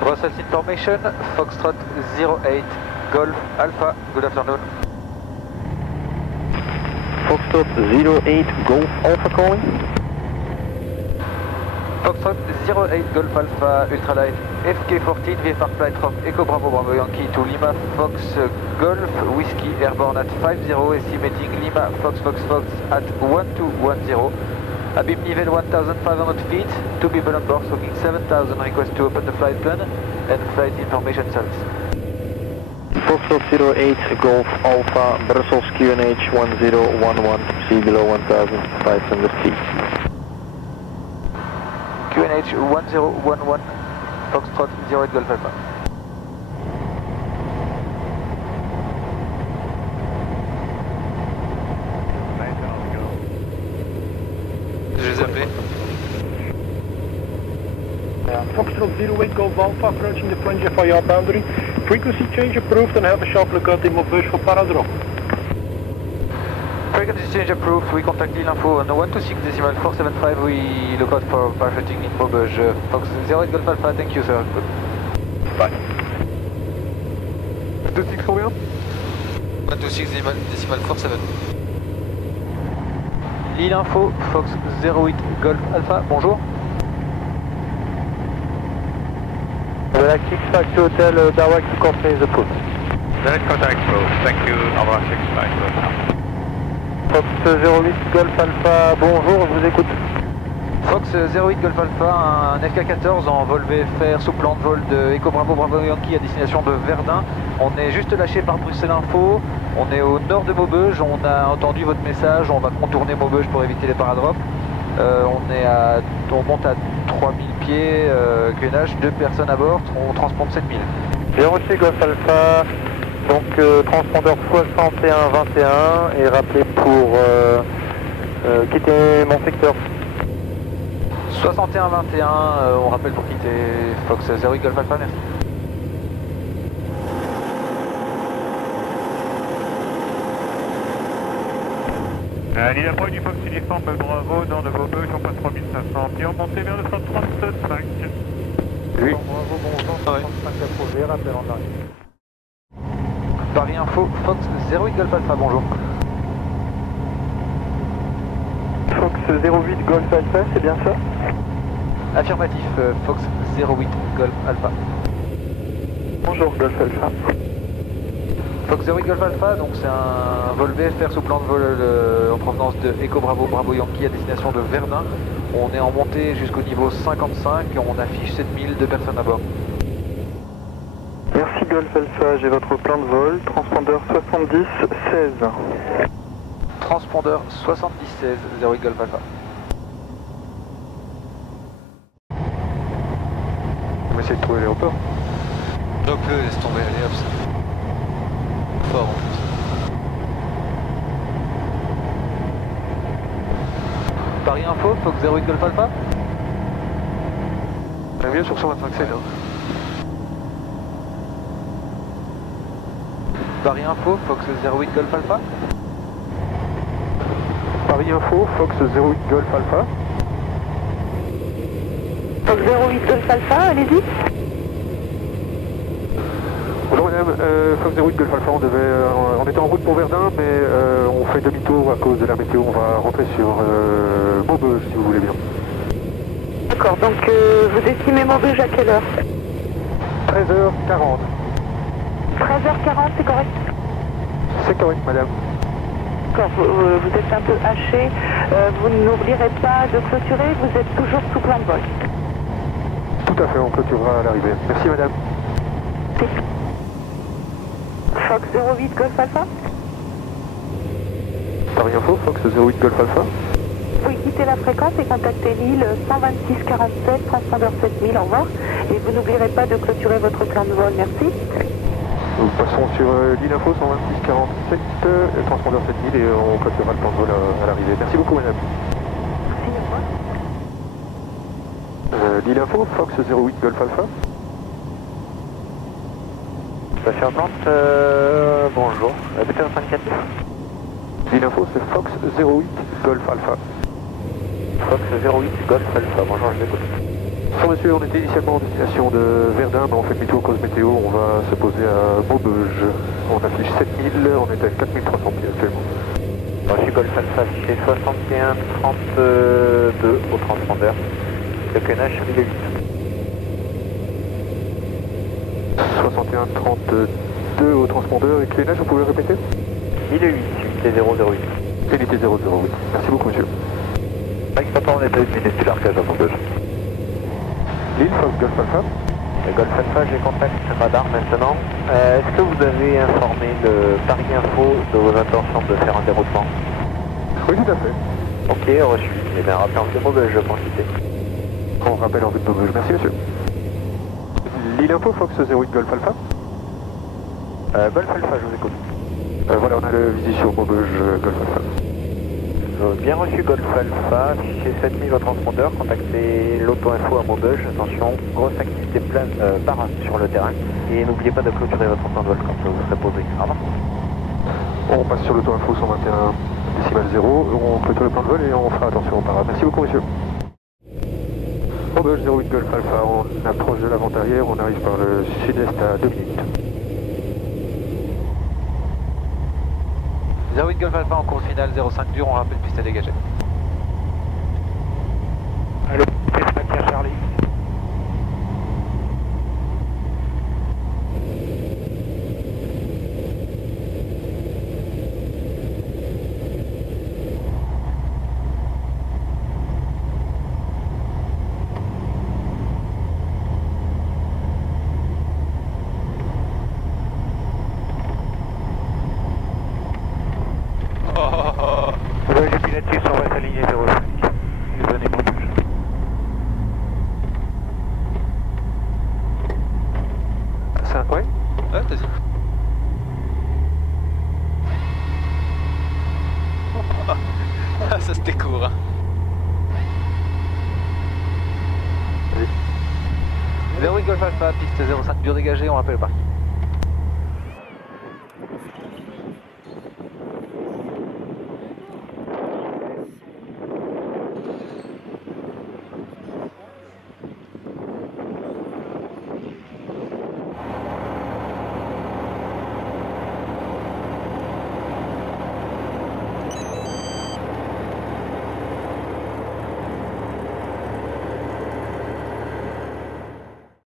Brussels information, Foxtrot 08 Golf Alpha, good afternoon. Foxtrot 08 Golf Alpha calling. Foxtrot 08 Golf Alpha Ultralight FK14 VFR flight from Echo Bravo Bravo Yankee to Lima Fox Golf Whiskey airborne at 50, estimating Lima Fox Fox Fox at 1210. Abim level 1500 feet, 2 people on board, smoking 7000, request to open the flight plan and flight information service. Foxtrot 08 Golf Alpha Brussels QNH 1011, see below 1500 feet. QNH 1011, Foxtrot 08 Golf Alpha. Je les ai appelés. Foxtrot 08 Golf Alpha approaching the French FIR boundary. Frequency change approved and have a sharp lookout in Maubeuge for Paradrop. Frequency change approved, we contact Info on 126.475, we look out for parachuting in Maubeuge. Fox 08 Golf Alpha, thank you sir. Bye. 26 combien 126.475. Lille Info, Fox 08 Golf Alpha, bonjour. Galactic Factory Hotel direct to company is approved. Direct contact approved, thank you, au revoir 65. Fox 08 Golf Alpha, bonjour, je vous écoute. Fox 08 Golf Alpha, un FK14 en vol VFR sous plan de vol de Echo Bravo Bravo Yankee à destination de Verdun. On est juste lâché par Bruxelles Info, on est au nord de Maubeuge, on a entendu votre message, on va contourner Maubeuge pour éviter les paradrops. On monte à 3000 pieds, QNH, 2 personnes à bord, on transpondeur 7000. Bien reçu Golf Alpha, donc transpondeur 6121 et rappelez pour quitter mon secteur. 6121, on rappelle pour quitter Fox 08 Golf Alpha, merci. L'île approche du Fox Uniforme Bravo, dans le Maubeuge, on passe 3500 pieds, on monte vers le 135. Oui. Bravo, bonjour, 35 approché, rappel en arrière. Paris Info, Fox 08 Golf Alpha, bonjour. Fox 08 Golf Alpha, c'est bien ça? Affirmatif, Fox 08 Golf Alpha. Bonjour Golf Alpha. Fox 08 Golf Alpha, donc c'est un vol VFR sous plan de vol en provenance de Echo Bravo Bravo Yankee à destination de Verdun. On est en montée jusqu'au niveau 55 et on affiche 7000 de personnes à bord. Merci Golf Alpha, j'ai votre plan de vol, transpondeur 7016. Transpondeur 7016, 08 Golf Alpha. On va essayer de trouver l'aéroport. Donc laisse tomber, allez hop. Fort en plus. Paris Info, Fox 08 Golf Alpha. On est bien sur 125 C là. Paris Info, Fox 08 Golf Alpha. Paris Info, Fox 08 Golf Alpha. Fox 08 Golf Alpha, allez-y. Bonjour madame, Fox 08 Golf Alpha, on était en route pour Verdun, mais on fait demi-tour à cause de la météo, on va rentrer sur Maubeuge si vous voulez bien. D'accord, donc vous estimez Maubeuge à quelle heure? 13h40. 13h40, c'est correct? C'est correct madame. D'accord, vous êtes un peu haché, vous n'oublierez pas de clôturer, vous êtes toujours sous plan de vol. Tout à fait, on clôturera à l'arrivée. Merci madame. Fox 08 Golf Alpha. Paris Info, Fox 08 Golf Alpha. Vous pouvez quitter la fréquence et contacter l'île 12647, transpondeur 7000, au revoir. Et vous n'oublierez pas de clôturer votre plan de vol, merci. Nous passons sur l'île Info 12647, transpondeur 7000 et on clôturera le plan de vol à l'arrivée. Merci beaucoup madame. Merci, au revoir. L'île Info, Fox 08 Golf Alpha. Servante, bonjour, Peter 54. L'île Info, c'est Fox 08 Golf Alpha. Fox 08 Golf Alpha, bonjour, je l'écoute. Bonjour monsieur, on était initialement en destination de Verdun, mais on fait demi-tour cause météo, on va se poser à Maubeuge. On affiche 7000, on est à 4300 pieds actuellement. Je suis Golf Alpha, c'est 61-32 au transpondeur. Le clenage 1008. 61-32 au transpondeur et clénage, vous pouvez répéter? 1008, unité 008. Unité 008. Merci beaucoup monsieur. Mike Papa, on est à 1 minute du largage à Maubeuge. Lille, Fox Golf Alpha. Golf Alpha, j'ai contact radar maintenant. Est-ce que vous avez informé le Paris Info de vos intentions de faire un déroutement? Oui, tout à fait. Ok, reçu. Eh bien, rappelez en vue de Maubeuge, je pense quitter. On rappelle en vue de Maubeuge. Merci monsieur. Lille Info, Fox 08 Golf Alpha. Golf Alpha, je vous écoute. Voilà, on a le visu sur Maubeuge Golf Alpha. Bien reçu Golf Alpha, affichez 7000 au transpondeur, contactez l'auto-info à Maubeuge, attention, grosse activité para sur le terrain, et n'oubliez pas de clôturer votre plan de vol quand vous serez posé. Au revoir. On passe sur l'auto-info 121,0, on clôture le plan de vol et on fera attention au para. Merci beaucoup monsieur. Maubeuge 08 Golf Alpha, on approche de l'avant-arrière, on arrive par le sud-est à 2 minutes. 08 Golf Alpha en course finale, 05 dur, on rappelle piste à dégager. Allô, piste Pierre Charlie. J'ai piloté sur votre ligne 05. Désolé, Maubeuge. Ça, ouais. Ouais, vas-y. Ça c'était court, hein. Vas-y. 08 Golf Alpha, piste 05 dur dégagé, on rappelle le parc.